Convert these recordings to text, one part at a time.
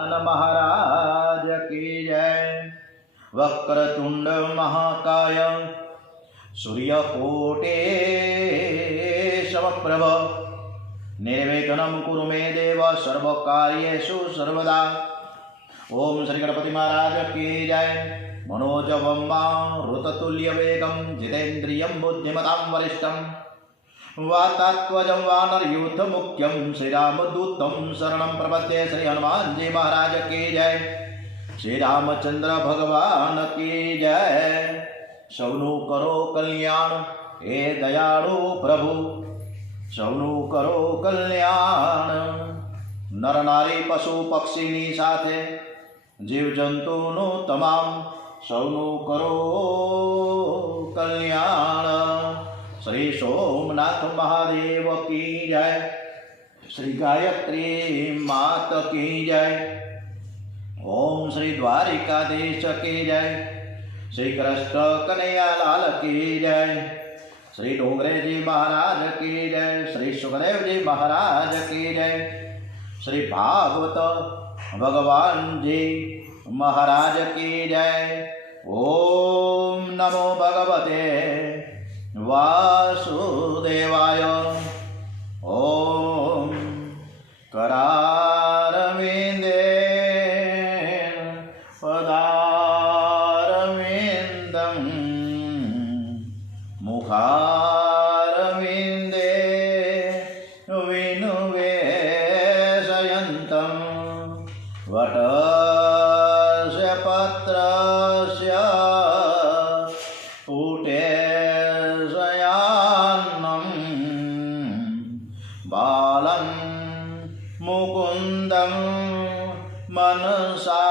महाराज की जय। वक्रतुंड महाकाय सूर्यकोटि समप्रभ निर्विघ्नं कुरु मे देव सर्वकार्येषु सर्वदा। ओम श्री गणपति महाराज की जय। मनोजवं मारुततुल्य वेगं जितेन्द्रियं बुद्धिमतां वरिष्ठं वातात्वजं वानरयूथ मुख्यं श्रीरामदूतं शरणं प्रपद्ये। श्री हनुमान जी महाराज की जय। श्री रामचंद्र भगवान की जय। सौनु करो कल्याण हे दयाळु प्रभु, सौनु करो कल्याण। नर नारी पशु पक्षीनी साथे जीव जंतुनु तमाम सौनु करो कल्याण। श्री सोमनाथ महादेव की जय। श्री गायत्री मात की जय। ओम श्री द्वारिकाधीश की जय। श्री कृष्ण कन्हैया लाल की जय। श्री डोंगरे जी महाराज की जय। श्री सुखदेव जी महाराज की जय। श्री भागवत भगवान जी महाराज की जय। ओम नमो भगवते वासुदेवाय। ओम करारविंदे पदारविंदं मुखारविंदे विनुवेशयन्तं वटस्य पत्रस्य बालं मुकुंदं मनसा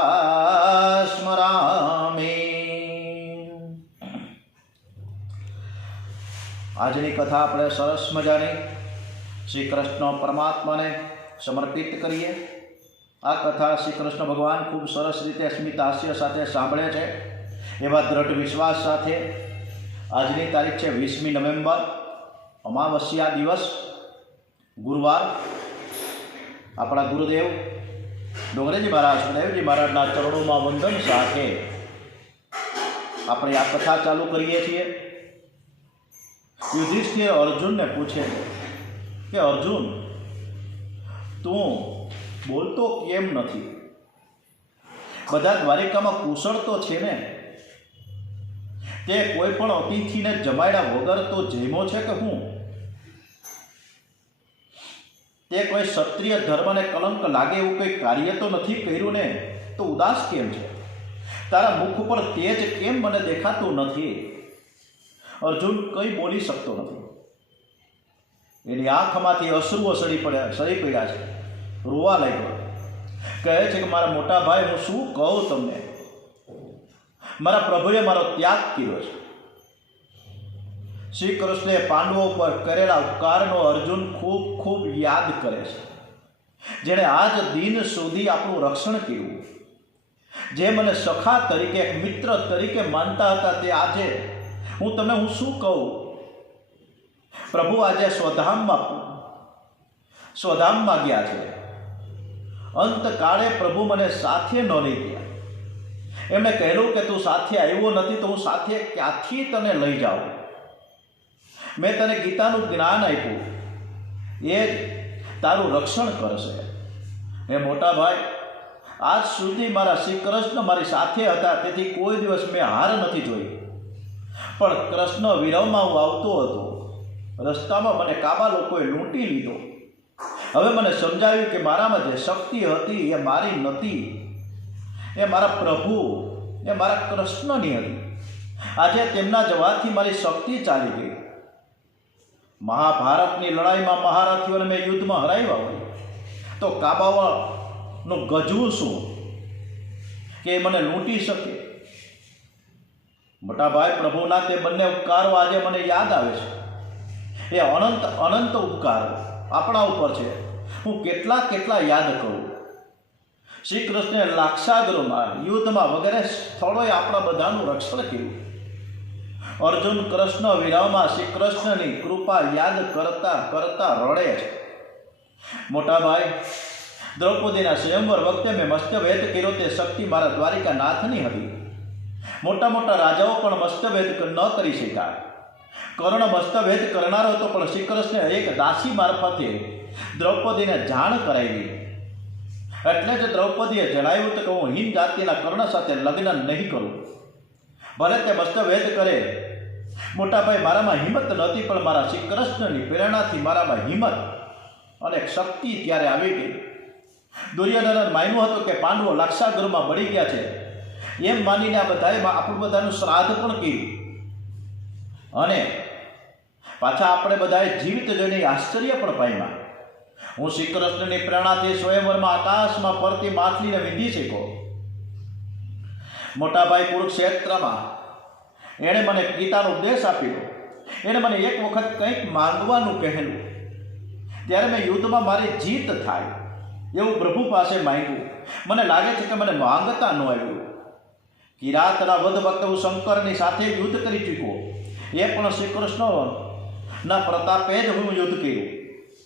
स्मरामि। આજની કથા આપણે સરસ મજાની શ્રી કૃષ્ણ પરમાત્માને સમર્પિત કરીએ। આ કથા શ્રી કૃષ્ણ ભગવાન ખૂબ સરસ રીતે સ્મિત હાસ્ય સાથે સાંભળે છે એવા દ્રઢ વિશ્વાસ સાથે આજની તારીખ છે 20મી નવેમ્બર, અમાવસ્યા દિવસ, ગુરુવાર। આપણા ગુરુદેવ ડોંગરેજી મહારાજ સુખદેવજી મહારાજના ચરણોમાં વંદન સાથે આપણે આ કથા ચાલુ કરીએ છીએ। યુધિષ્ઠિર અર્જુનને પૂછે કે અર્જુન, તું બોલતો કેમ નથી? બધા દ્વારિકામાં કુશળ તો છે ને? તે કોઈ પણ અતિથિને જમાડ્યા વગર તો જમ્યો છે કે હું? તે કોઈ ક્ષત્રિય ધર્મને કલંક લાગે એવું કંઈ કાર્ય તો નથી કર્યું ને? તો ઉદાસ કેમ છે? તારા મુખ ઉપર તેજ કેમ મને દેખાતું નથી? અર્જુન કંઈ બોલી શકતો નથી। એની આંખમાંથી અશ્રુઓ સરી પડ્યા છે, રોવા લાગ્યો। કહે છે કે મારા મોટા ભાઈ, હું શું કહું તમને? મારા પ્રભુએ મારો ત્યાગ કર્યો છે। શ્રી કૃષ્ણે પાંડવો પર કરેલા ઉપકારનો અર્જુન ખૂબ ખૂબ યાદ કરે છે। જેણે આજ દિન સુધી આપણું રક્ષણ કર્યું, જે મને સખા તરીકે, એક મિત્ર તરીકે માનતા હતા, તે આજે હું તમને શું કહું? પ્રભુ આજે સ્વધામમાં ગયા છે। અંતકાળે પ્રભુ મને સાથે ન લઈ ગયા। એમણે કહેલું કે તું સાથે આવ્યો નથી તો હું સાથે ક્યાંથી તને લઈ જાઉં? મેં તને ગીતાનું જ્ઞાન આપ્યું, એ જ તારું રક્ષણ કરશે। હે મોટા ભાઈ, આજ સુધી મારા શ્રી કૃષ્ણ મારી સાથે હતા, તેથી કોઈ દિવસ મેં હાર નથી જોઈ। પણ કૃષ્ણ વિરહમાં હું આવતો હતો, રસ્તામાં મને કાબા લોકોએ લૂંટી લીધો। હવે મને સમજાવ્યું કે મારામાં જે શક્તિ હતી એ મારી નથી, એ મારા પ્રભુ, એ મારા કૃષ્ણની હતી। આજે તેમના જવાથી મારી શક્તિ ચાલી ગઈ। મહાભારતની લડાઈમાં મહારથીઓને મેં યુદ્ધમાં હરાવ્યા હોય તો કાબાવાનું ગજવું શું કે મને લૂંટી શકે? મોટા ભાઈ, પ્રભુના તે બંને ઉપકારો આજે મને યાદ આવે છે। એ અનંત અનંત ઉપકારો આપણા ઉપર છે, હું કેટલા કેટલા યાદ કરું। શ્રી કૃષ્ણે લાક્ષાગૃહમાં, યુદ્ધમાં વગેરે સ્થળોએ આપણા બધાનું રક્ષણ કર્યું। અર્જુન કૃષ્ણ વિરહમાં શ્રી કૃષ્ણની કૃપા યાદ કરતા કરતા રડે છે। મોટા ભાઈ, દ્રૌપદીના સ્વયંવર વખતે મેં મસ્તભેદ કર્યો તે શક્તિ મારા દ્વારિકા નાથની હતી. મોટા મોટા રાજાઓ પણ મસ્તભેદ ન કરી શક્યા. કર્ણ મસ્તભેદ કરનારો હતો, પણ શ્રી કૃષ્ણે એક દાસી મારફતે દ્રૌપદીને જાણ કરાવી. એટલે જ દ્રૌપદીએ જણાવ્યું કે હું હિન જાતિના કર્ણ સાથે લગ્ન નહીં કરું. ભલે તે મસ્તભેદ કરે. મોટાભાઈ, મારામાં હિંમત નહોતી, પણ મારા શ્રી કૃષ્ણની પ્રેરણાથી મારામાં હિંમત અને શક્તિ ત્યારે આવી ગઈ. દુર્યોધન માન્યું હતું કે પાંડવો લાક્ષાગૃહમાં બળી ગયા છે, એમ માનીને આ બધાએ આપણું બધાનું શ્રાદ્ધ પણ કર્યું. અને પાછા આપણે બધાએ જીવિત જોઈને આશ્ચર્ય પણ પામ્યા. હું શ્રી કૃષ્ણની પ્રેરણાથી સ્વયંવરમાં આકાશમાં ફરતી માછલીને વિંધી શક્યો. મોટાભાઈ, કુરુક્ષેત્રમાં એણે મને ગીતાનો ઉપદેશ આપ્યો. એણે મને એક વખત કંઈક માંગવાનું કહેલું. ત્યારે મેં યુદ્ધમાં મારી જીત થાય એવું પ્રભુ પાસે માંગ્યું. મને લાગે છે કે મને માંગતા ન આવ્યું. કિરાતના વધ વખતે હું શંકરની સાથે યુદ્ધ કરી ચૂક્યો. એ પણ શ્રી કૃષ્ણના પ્રતાપે જ હું યુદ્ધ કર્યું.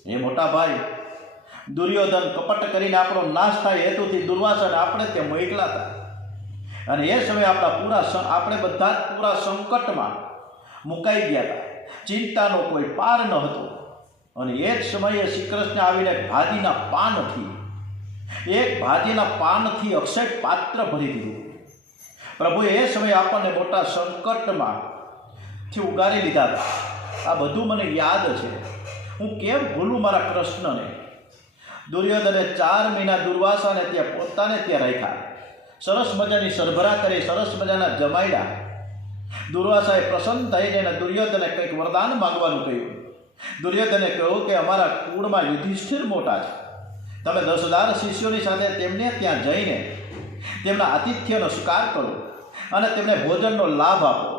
એ મોટા ભાઈ, દુર્યોધન કપટ કરીને આપણો નાશ થાય હેતુથી દુર્વાસાને આપણે ત્યાં મોકલા હતા. અને એ સમયે આપણે બધા પૂરા સંકટમાં મુકાઈ ગયા હતા. ચિંતાનો કોઈ પાર ન હતો. અને એ જ સમયે શ્રી કૃષ્ણ આવીને ભાજીના પાનથી અક્ષય પાત્ર ભરી દીધું. પ્રભુએ એ સમયે આપણને મોટા સંકટમાંથી ઉગારી લીધા હતા. આ બધું મને યાદ છે. હું કેમ ભૂલું મારા કૃષ્ણને? દુર્યોધને 4 મહિના દુર્વાસાને ત્યાં પોતાને ત્યાં રાખ્યા. સરસ મજાની સરભરા કરી, સરસ મજાના જમાડ્યા. દુર્વાસાએ પ્રસન્ન થઈને દુર્યોધને કંઈક વરદાન માંગવાનું કહ્યું. દુર્યોધને કહ્યું કે અમારા કુળમાં યુધિષ્ઠિર મોટા છે. તમે 10,000 શિષ્યોની સાથે તેમને ત્યાં જઈને તેમના આતિથ્યનો સ્વીકાર કરો અને તેમને ભોજનનો લાભ આપો.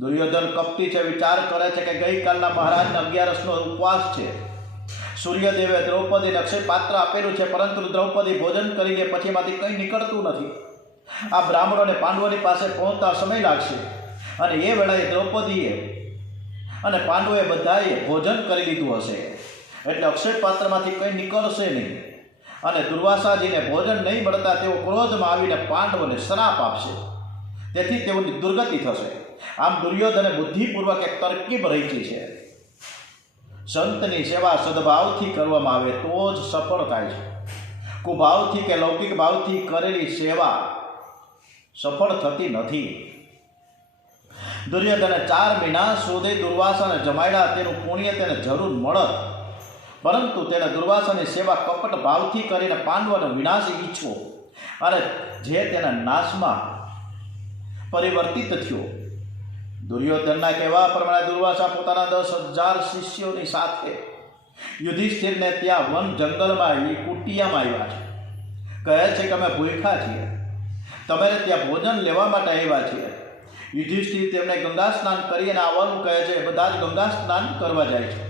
દુર્યોધન કપટી છે. વિચાર કરે છે કે ગઈકાલના મહારાજના 11રસનો ઉપવાસ છે. સૂર્યદેવે દ્રૌપદીને અક્ષય પાત્ર આપેલું છે, પરંતુ દ્રૌપદી ભોજન કરીને પછી એમાંથી કંઈ નીકળતું નથી. આ બ્રાહ્મણોને પાંડવોની પાસે પહોંચતા સમય લાગશે. અને એ વેળાએ દ્રૌપદીએ અને પાંડવોએ બધાએ ભોજન કરી લીધું હશે. એટલે અક્ષય પાત્રમાંથી કંઈ નીકળશે નહીં. અને દુર્વાસાજીને ભોજન નહીં મળતા તેઓ ક્રોધમાં આવીને પાંડવોને શ્રાપ આપશે. તેથી તેઓની દુર્ગતિ થશે. આમ દુર્યોધને બુદ્ધિપૂર્વક એક તરકીબ રચી છે. સંતની સેવા સદભાવથી કરવામાં આવે તો જ સફળ થાય છે. કુભાવથી કે લૌકિક ભાવથી કરેલી સેવા સફળ થતી નથી. દુર્યોધને 4 મહિના સુધી દુર્વાસાને જમાડ્યા. તેનું પુણ્ય તેને જરૂર મળત, પરંતુ તેણે દુર્વાસાની સેવા કપટ ભાવથી કરીને પાંડવોનો વિનાશ ઈચ્છવો અને જે તેના નાશમાં પરિવર્તિત થયો. દુર્યોધનના કહેવા પ્રમાણે દુર્વાસા પોતાના 10,000 શિષ્યોની સાથે યુધિષ્ઠિરને ત્યાં વન જંગલમાં કુટિયામાં આવ્યા છે. કહે છે કે અમે ભૂખ્યા છીએ, તમારે ત્યાં ભોજન લેવા માટે આવ્યા છીએ. યુધિષ્ઠિર તેમને ગંગા સ્નાન કરીને આવવાનું કહે છે. બધા જ ગંગા સ્નાન કરવા જાય છે.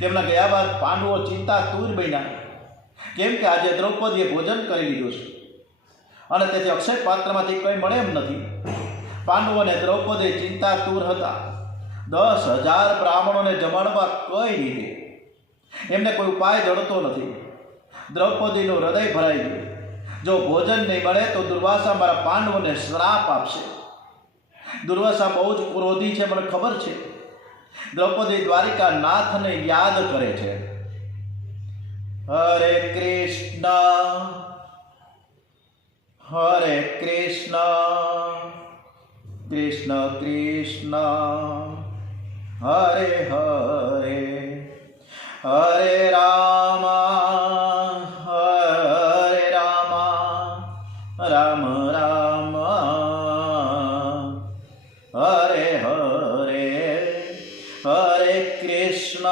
તેમના ગયા બાદ પાંડવો ચિંતાતુર બન્યા, કેમ કે આજે દ્રૌપદીએ ભોજન કરી લીધું છે અને તેથી અક્ષય પાત્રમાંથી કંઈ મળે એમ નથી. પાંડવોને દ્રૌપદી ચિંતાતુર હતા. 10,000 બ્રાહ્મણોને જમાડવા કઈ રીતે એમને કોઈ ઉપાય જડતો નથી. દ્રૌપદીનું હૃદય ભરાઈ ગયું. જો ભોજન નહીં મળે તો દુર્વાસા મારા પાંડવોને શ્રાપ આપશે. દુર્વાસા બહુ જ ક્રોધી છે, મને ખબર છે. દ્રૌપદી દ્વારિકા નાથને યાદ કરે છે. હરે કૃષ્ણ હરે કૃષ્ણ કૃષ્ણ કૃષ્ણ હરે હરે હરે રામ રામ રામ હરે હરે હરે કૃષ્ણ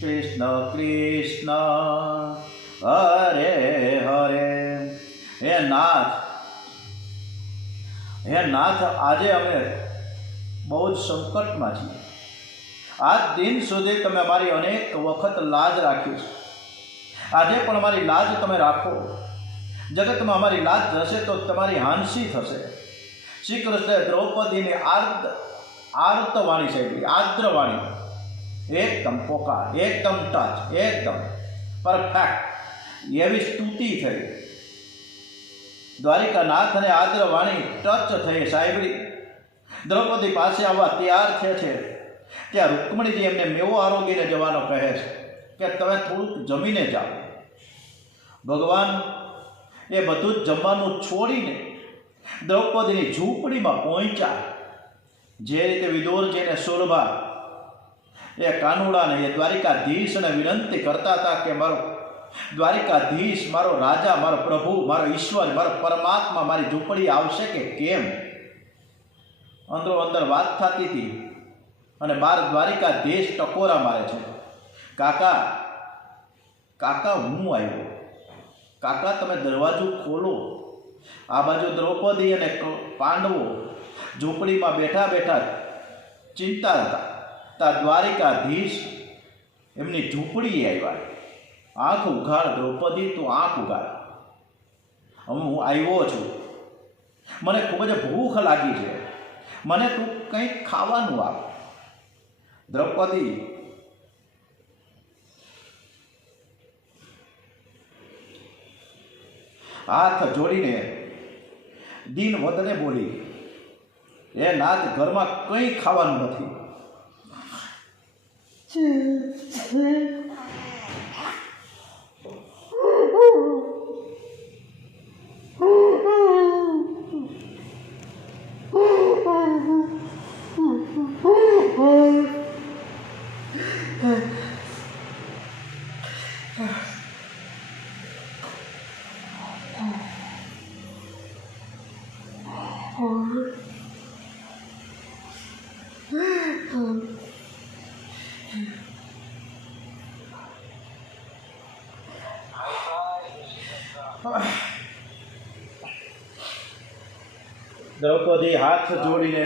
કૃષ્ણ કૃષ્ણ હરે હરે. હે નાથ, આજે અમે બહુ જ સંકટમાં છીએ. આજ દિન સુધી તમે અમારી અનેક વખત લાજ રાખી છે. આજે પણ અમારી લાજ તમે રાખો. જગતમાં અમારી લાજ જશે તો તમારી હાંસી થશે. શ્રી કૃષ્ણે દ્રૌપદીની આર્ત વાણી સાંભળી, આર્દ્ર વાણી. એકદમ પોકાર, એકદમ ટચ, એકદમ પરફેક્ટ એવી સ્તુતિ થઈ. દ્વારિકાનાથ અને આદ્રવાણી ટચ થઈ સાહેબડી દ્રૌપદી પાસે આવવા તૈયાર થયા છે. ત્યાં રૂકમણીજી એમને મેવો આરોગીને જવાનો કહે છે કે તમે થોડુંક જમીને જાઓ. ભગવાન એ બધું જ જમવાનું છોડીને દ્રૌપદીની ઝૂંપડીમાં પહોંચ્યા. જે રીતે વિદુરજીને શોલભા એ કાનુડાને એ દ્વારિકાધીશને વિનંતી કરતા હતા કે મારો દ્વારિકાધીશ, મારો રાજા, મારો પ્રભુ, મારો ઈશ્વર, મારો પરમાત્મા મારી ઝૂંપડી આવશે કે કેમ, અંદરો અંદર વાત થતી હતી. અને બાર દ્વારિકાધીશ ટકોરા મારે છે, કાકા કાકા હું આવ્યો, કાકા તમે દરવાજો ખોલો. આ બાજુ દ્રૌપદી અને પાંડવો ઝૂંપડીમાં બેઠા બેઠા ચિંતા હતા. તા દ્વારિકાધીશ એમની ઝૂંપડી આવ્યા. આંખ ઉઘાડ દ્રૌપદી, તું આંખ ઉઘાડ, હું આવ્યો છું, મને ખૂબ જ ભૂખ લાગી છે, મને તું કંઈક ખાવાનું આપ. દ્રૌપદી હાથ જોડીને દીન વદને બોલી, એ નાથ ઘરમાં કંઈ ખાવાનું નથી. દ્રૌપદી હાથ જોડીને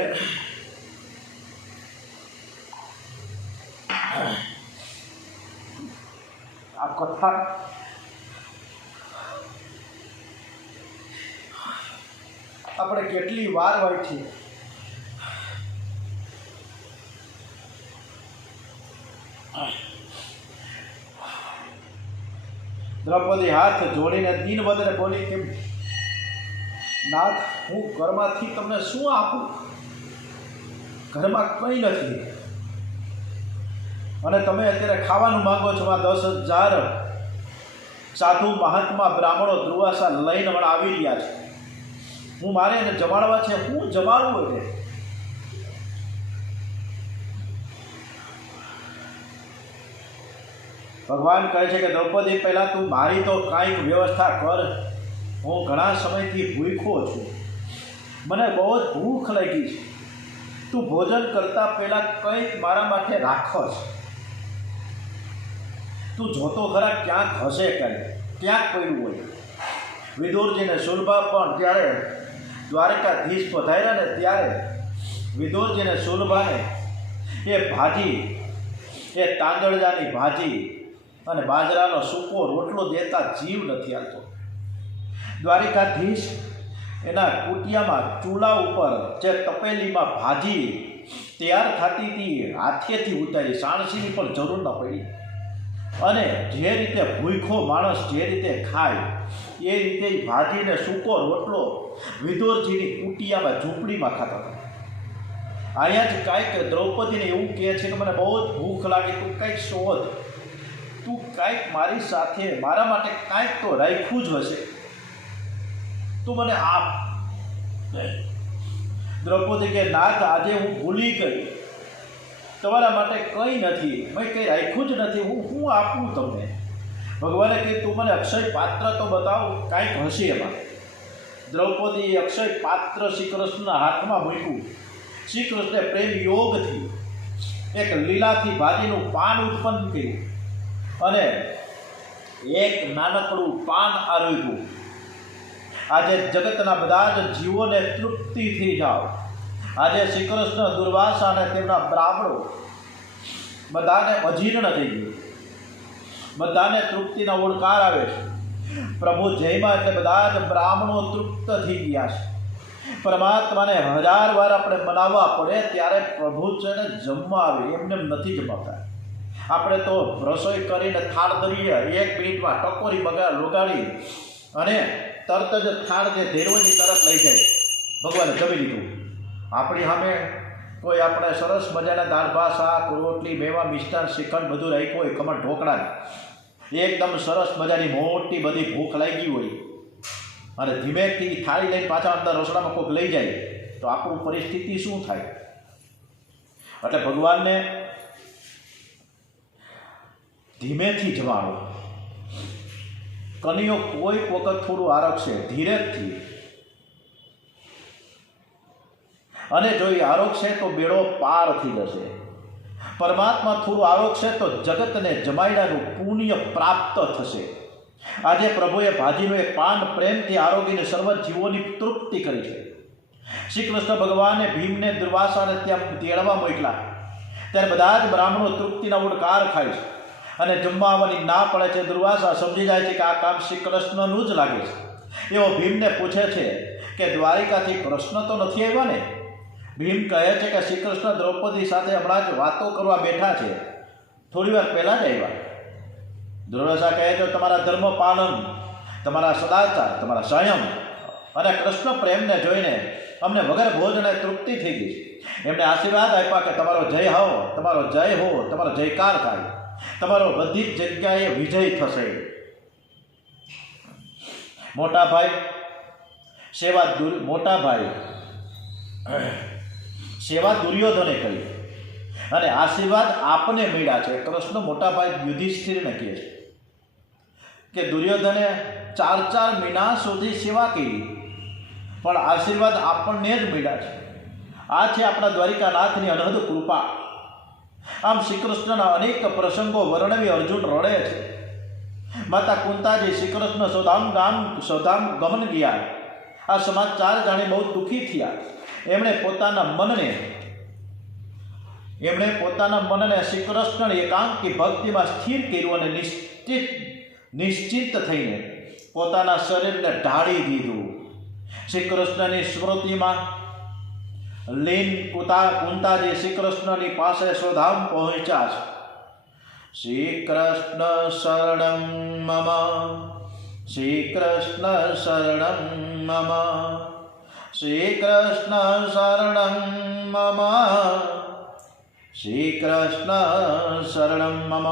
આ કથા આપણે કેટલી વાર વાંચી. દ્રૌપદી હાથ જોડીને દીન વદને બોલી કે નાથ, હું ઘરમાંથી તમને શું આપું, ઘરમાં કંઈ નથી, અને તમે અત્યારે ખાવાનું માંગો છો. આ 10,000 સાધુ મહાત્મા બ્રાહ્મણો દુર્વાસા લઈને હમણાં આવી રહ્યા છે, હું મારે એને જમાડવા છે, હું જમાડવું છે. ભગવાન કહે છે કે દ્રૌપદી, પહેલાં તું મારી તો કાંઈક વ્યવસ્થા કર, હું ઘણા સમયથી ભૂખ્યો છું, મને બહુ જ ભૂખ લાગી છે, તું ભોજન કરતાં પહેલાં કંઈક મારા માટે રાખસ. તું જોતો ખરા ક્યાંક હશે, ક્યાંક પડ્યું હોય. વિદુરજીને શોલભા પણ જ્યારે દ્વારકાધીશ પધાર્યા ને ત્યારે વિદુરજીને શોલભાને એ ભાજી, એ તાંદળજાની ભાજી અને બાજરાનો સૂકો રોટલો દેતા જીવ નથી આવતો. દ્વારિકાધીશ એના કુટિયામાં ચૂલા ઉપર જે તપેલીમાં ભાજી તૈયાર થતી હતી હાથેથી ઉતારી, સાણસીની પણ જરૂર ન પડી. અને જે રીતે ભૂખ્યો માણસ જે રીતે ખાય એ રીતે ભાજીને સૂકો રોટલો વિદુરજીની કુટિયામાં ઝૂંપડીમાં ખાતા હતા. અહીંયા જ કાંઈક દ્રૌપદીને એવું કહે છે કે મને બહુ જ ભૂખ લાગી, તું કંઈક શોધ, તું કાંઈક મારી સાથે મારા માટે કાંઈક તો રાખ્યું જ હશે, તું મને આપ. દ્રૌપદી કે નાથ, આજે હું ભૂલી ગઈ, તમારા માટે કંઈ નથી, મેં કંઈ રાખ્યું જ નથી, હું આપું તમને. ભગવાને કે તું મને અક્ષય પાત્ર તો બતાવ, કાંઈક હશે એમાં. દ્રૌપદી અક્ષય પાત્ર શ્રી કૃષ્ણના હાથમાં મૂક્યું. શ્રી કૃષ્ણે પ્રેમ યોગથી એક લીલાથી ભાજીનું પાન ઉત્પન્ન કર્યું અને એક નાનકડું પાન આરોગ્યું. આજે જગતના બધા જ જીવોને તૃપ્તિ થઈ જાઓ. આજે શ્રી કૃષ્ણ દુર્વાસા અને તેમના બ્રાહ્મણો બધાને અજીર્ણ થઈ ગયું, બધાને તૃપ્તિના ઓળકાર આવે છે. પ્રભુ જયમાં એટલે બધા જ બ્રાહ્મણો તૃપ્ત થઈ ગયા છે. પરમાત્માને 1000 વાર આપણે મનાવવા પડે ત્યારે પ્રભુ છે ને જમવા આવે, એમને નથી જમાવતા. આપણે તો રસોઈ કરીને થાળ ધરીએ, 1 મિનિટમાં ટકોરી લગાડી અને તરત જ થાળ જે ધેરવાની તરત લઈ જાય, ભગવાને જમી લીધું. આપણી સામે કોઈ આપણે સરસ મજાના દાળ ભાત શાક રોટલી મેવા મિષ્ટાન શ્રીખંડ બધું રાખ્યું હોય, ખમણ ઢોકળા, એકદમ સરસ મજાની મોટી બધી ભૂખ લાગી હોય અને ધીમેથી થાળી લઈને પાછા અંદર રસોડામાં કોઈક લઈ જાય તો આપણું પરિસ્થિતિ શું થાય? એટલે ભગવાનને ધીમેથી જમાડો. કનીઓ કોઈક વખત થોડું આરક્ષે ધીરેજથી, અને જો એ આરોગશે તો બેડો પાર થઈ જશે. પરમાત્મા થોડું આરોગશે તો જગતને જમાડ્યાનું પુણ્ય પ્રાપ્ત થશે. આજે પ્રભુએ ભાજીનું એક પાન પ્રેમથી આરોગીને સર્વ જીવોની તૃપ્તિ કરી છે. શ્રી કૃષ્ણ ભગવાને ભીમને દુર્વાસાને ત્યાં તેડવા મોકલા ત્યારે બધા જ બ્રાહ્મણો તૃપ્તિના ઉડકાર ખાય છે અને જમવા આવવાની ના પડે છે. દુર્વાસા સમજી જાય છે કે આ કામ શ્રી કૃષ્ણનું જ લાગે છે. એવો ભીમને પૂછે છે કે દ્વારિકાથી કૃષ્ણ તો નથી આવ્યા ને? ભીમ કહે છે કે શ્રી કૃષ્ણ દ્રૌપદી સાથે હમણાં જ વાતો કરવા બેઠા છે, થોડી વાર પહેલાં જ આવ્યા. દુર્વાસા કહે છે તમારા ધર્મ પાલન, તમારા સદાચાર, તમારા સંયમ અને કૃષ્ણ પ્રેમને જોઈને અમને વગર ભોજને તૃપ્તિ થઈ ગઈ. એમને આશીર્વાદ આપ્યા કે તમારો જય હો, તમારો જય હો, તમારો જયકાર થાય, તમારો બધી જ જગ્યાએ વિજય થશે. મોટા ભાઈ સેવા દુર્યોધને કરી અને આશીર્વાદ આપને મળ્યા છે. કૃષ્ણ મોટા ભાઈ યુધિષ્ઠિરને કહે છે કે દુર્યોધને 4 મહિના સુધી સેવા કરી પણ આશીર્વાદ આપણને જ મળ્યા છે. આ છે આપણા દ્વારિકાનાથની અનહદ કૃપા. આમ શ્રી કૃષ્ણના અનેક પ્રસંગો વર્ણવી અર્જુન રડે છે. માતા કુંતાજી શ્રી કૃષ્ણ સૌધામ ગમન ગયા. આ સમાચાર જાણી બહુ દુઃખી થયા. એમણે પોતાના મનને શ્રી કૃષ્ણ એકાંકી ભક્તિમાં સ્થિર કર્યું અને નિશ્ચિત થઈને પોતાના શરીરને ઢાળી દીધું. શ્રી કૃષ્ણની સ્મૃતિમાં લીન કુંતાજી શ્રી કૃષ્ણની પાસે સ્વધામ પહોંચ્યા છે. શ્રી કૃષ્ણ શરણં મમ, શ્રી કૃષ્ણ શરણં મમ, શ્રી કૃષ્ણ શરણં મમ, શ્રી કૃષ્ણ શરણં મમ.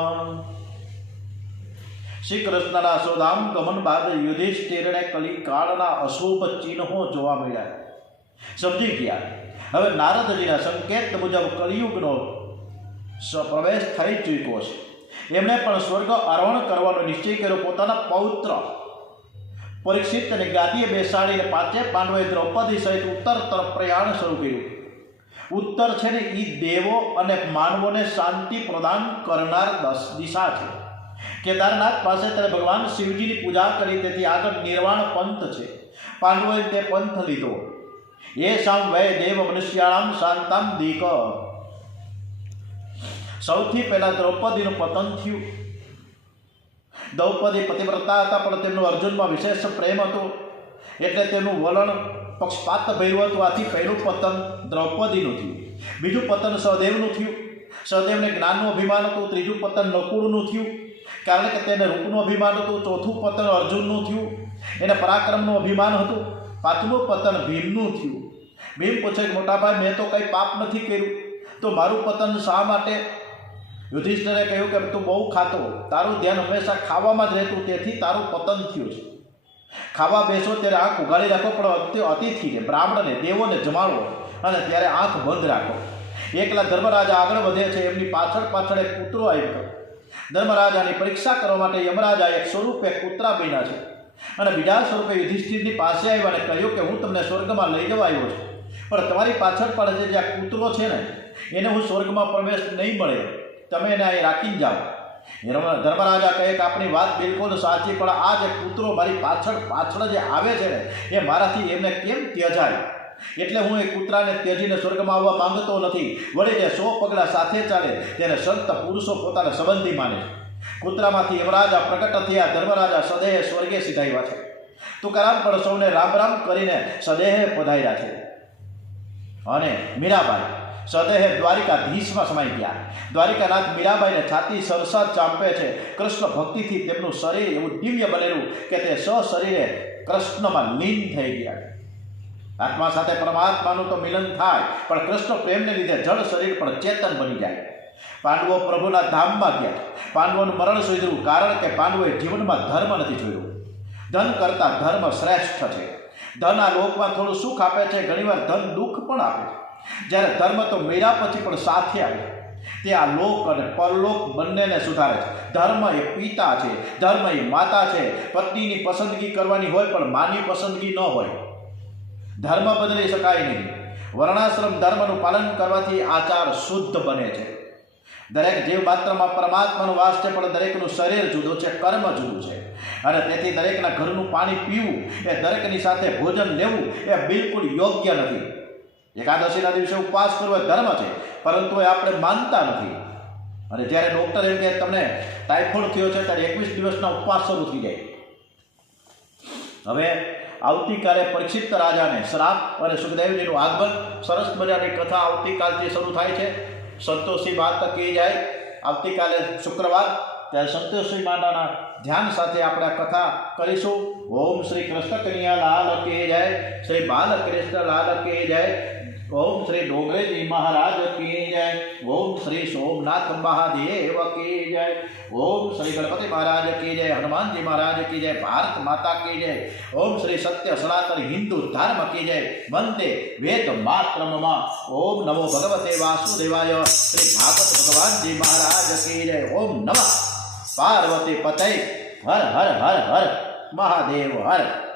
શ્રી કૃષ્ણના સ્વધામ ગમન બાદ યુધિષ્ઠિરને કલિકાળના અશુભ ચિહ્નો જોવા મળ્યા. સમજી ગયા હવે નારદજીના સંકેત મુજબ કલિયુગનો પ્રવેશ થઈ ચૂક્યો છે. એમણે પણ સ્વર્ગ આરોહણ કરવાનો નિશ્ચય કર્યો. પોતાના પૌત્ર પરીક્ષિતને ગાદીએ બેસાડીને 5 પાંડવોએ દ્રૌપદી સહિત ઉત્તર તરફ પ્રયાણ શરૂ કર્યું. ઉત્તર છે ને એ દેવો અને માનવોને શાંતિ પ્રદાન કરનાર દિશા છે. કેદારનાથ પાસે ત્યારે ભગવાન શિવજીની પૂજા કરી, તેથી આગળ નિર્વાણ પંથ છે. પાંડવોએ તે પંથ લીધો. એ સામ વય દેવ મનુષ્યાણામ શાંતામ દીક. સૌથી પહેલા દ્રૌપદીનું પતન થયું. દ્રૌપદી પતિવ્રતા હતા પણ તેમનો અર્જુનમાં વિશેષ પ્રેમ હતો એટલે તેમનું વલણ પક્ષપાત ભર્યું હતું. આથી પહેલું પતન દ્રૌપદીનું થયું. બીજું પતન સહદેવનું થયું. સહદેવને જ્ઞાનનું અભિમાન હતું. ત્રીજું પતન નકુળનું થયું કારણ કે તેને રૂપનું અભિમાન હતું. ચોથું પતન અર્જુનનું થયું, એને પરાક્રમનું અભિમાન હતું. 5મું પતન ભીમનું થયું. ભીમ પૂછે કે મોટાભાઈ મેં તો કંઈ પાપ નથી કર્યું તો મારું પતન શા માટે? યુધિષ્ઠિરે કહ્યું કે તું બહુ ખાતો, તારું ધ્યાન હંમેશા ખાવામાં જ રહેતું, તેથી તારું પતન થયું છે. ખાવા બેસો ત્યારે આંખ ઉઘાડી રાખો, પણ અતિથિને, બ્રાહ્મણને, દેવોને જમાડો અને ત્યારે આંખ બંધ રાખો. એકલા ધર્મરાજા આગળ વધે છે, એમની પાછળ એક કૂતરો આવ્યો. ધર્મરાજાની પરીક્ષા કરવા માટે યમરાજા એક સ્વરૂપે કૂતરા બન્યા છે અને બીજા સ્વરૂપે યુધિષ્ઠિરની પાસે આવ્યા અને કહ્યું કે હું તમને સ્વર્ગમાં લઈ જવા આવ્યો છું, પણ તમારી પાછળ પડે છે જે આ કૂતરો છે ને એને હું સ્વર્ગમાં પ્રવેશ નહીં મળે, તમે એને અહીં રાખીને જાઓ. ધર્મરાજા કહે કે આપણી વાત બિલકુલ સાચી, પણ આ જે કૂતરો મારી પાછળ જે આવે છે ને એ મારાથી એમને કેમ ત્યજાય? એટલે હું એ કૂતરાને ત્યજીને સ્વર્ગમાં આવવા માંગતો નથી. વળી જે 100 પગલાં સાથે ચાલે તેને સંત પુરુષો પોતાના સંબંધી માને. કૂતરામાંથી યમરાજા પ્રગટ થયા. ધર્મરાજા સદેહ સ્વર્ગે સીધાવ્યા છે. તુકારામ પણ સૌને રામ રામ કરીને સદેહ પધાર્યા છે. અને મીરાબાઈ સદેહ દ્વારિકાધીશમાં સમાઈ ગયા. દ્વારિકાનાથ મીરાબાઈને છાતી સરસાદ ચાંપે છે. કૃષ્ણ ભક્તિથી તેમનું શરીર એવું દિવ્ય બનેલું કે તે સશરીરે કૃષ્ણમાં લીન થઈ ગયા. આત્મા સાથે પરમાત્માનું તો મિલન થાય, પણ કૃષ્ણ પ્રેમને લીધે જળ શરીર પણ ચેતન બની જાય. પાંડવો પ્રભુના ધામમાં ગયા. પાંડવોનું મરણ સુધર્યું, કારણ કે પાંડવોએ જીવનમાં ધર્મ નથી જોયું. ધન કરતાં ધર્મ શ્રેષ્ઠ છે. ધન આ લોકમાં થોડું સુખ આપે છે, ઘણીવાર ધન દુઃખ પણ આપે છે. જ્યારે ધર્મ તો મેળા પછી પણ સાથે આવે, તે આ લોક અને પરલોક બંનેને સુધારે છે. ધર્મ એ પિતા છે, ધર્મ એ માતા છે. પત્નીની પસંદગી કરવાની હોય, પણ માની પસંદગી ન હોય. ધર્મ બદલી શકાય નહીં. વર્ણાશ્રમ ધર્મનું પાલન કરવાથી આચાર શુદ્ધ બને છે. દરેક જીવ માત્રમાં પરમાત્માનો વાસ છે, પણ દરેકનું શરીર જુદું છે, કર્મ જુદું છે. અને તેથી દરેકના ઘરનું પાણી પીવું, એ દરેકની સાથે ભોજન લેવું એ બિલકુલ યોગ્ય નથી. એકાદશીના દિવસે ઉપવાસ કરવો એ ધર્મ છે, પરંતુ એ આપણે માનતા નથી. અને જ્યારે ડૉક્ટર એમ કે તમને ટાઇફોઇડ થયો છે, ત્યારે 21 દિવસના ઉપવાસ શરૂ થઈ જાય. હવે આવતીકાલે પરીક્ષિત રાજાને શ્રાપ અને સુખદેવજીનું આગમન, સરસ મજાની કથા આવતીકાલથી શરૂ થાય છે. સંતોષી માતા કહી જાય. આવતીકાલે શુક્રવાર, ત્યારે સંતોષી માતાના ધ્યાન સાથે આપણે કથા કરીશું. ઓમ શ્રી કૃષ્ણ કનૈયા લાલ કી જય, શ્રી બાલકૃષ્ણ લાલ કી જય, ઓમ શ્રી ડોંગરેજી મહારાજ કી જય, ઓમ શ્રી સોમનાથ મહાદેવ કી જય, ઓમ શ્રી ગણપતિ મહારાજ કી જય, હનુમાનજી મહારાજ કી જય, ભારત માતા કી જય, ઓમ શ્રી સત્ય સનાતન હિન્દુ ધર્મ કી જય. વંદે વેદ માતરમમાં. ઓમ નમો ભગવતે વાસુદેવાય. શ્રી ભાગવત ભગવાનજી મહારાજ કી જય. ઓમ નમઃ પાર્વતી પતય. હર હર હર હર મહાદેવ હર.